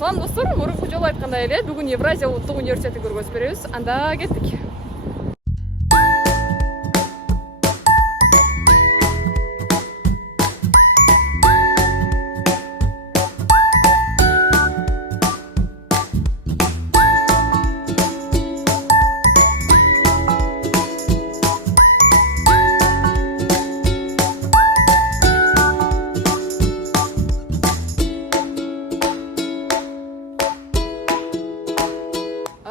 салам достор, мурунку жолу айткандай эле бүгүн Евразия улуттук университетин көргөзүп беребиз. Анда кеттик.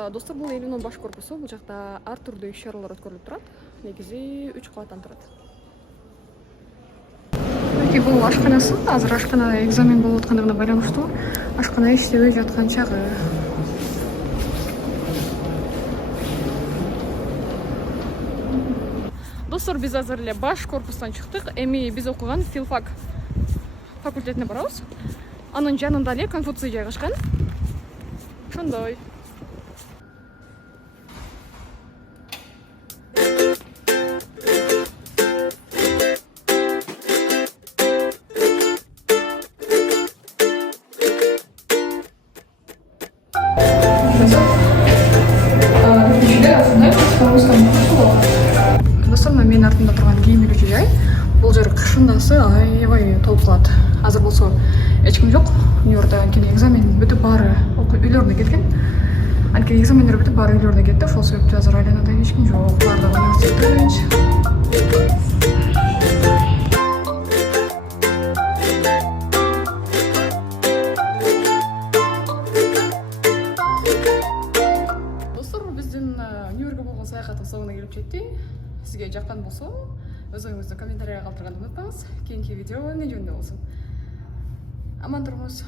Достор, бул элүүнүн баш корпусу. Бул жакта ар түрдүү иш-чаралар өткөрүлүп турат. Негизи 3 кабаттан турат. Мынакей бул ашканасы. Азыр ашканада экзамен болуп аткандыгына байланыштуу ашкана иштебей жаткан чагы. Достор, биз азыр эле баш корпустан чыктык. Эми биз окуган филфак факультетине барабыз. Анын жанында эле Конфуций жайгашкан. Ошондой. Достор, менин артымда турган кийимдүү жай. Бул жер кышындасы аябай толуп калат. Азыр болсо эч ким жок. Универде анткени экзамен бүтүп баары үйлөрүнө кеткен. Анткени экзамендер бүтүп баары үйлөрүнө кетти. Ошол себептен азыр айланада эч ким жок. Баардыгы университетте. Универге болгон саякаттын соңуна келип жетти. Сизге жаккан болсо, өзүңүздү комментарийга калтырганды унутпаңыз. Кийинки видео эмне жөнүндө болсун. Аман туруңуз.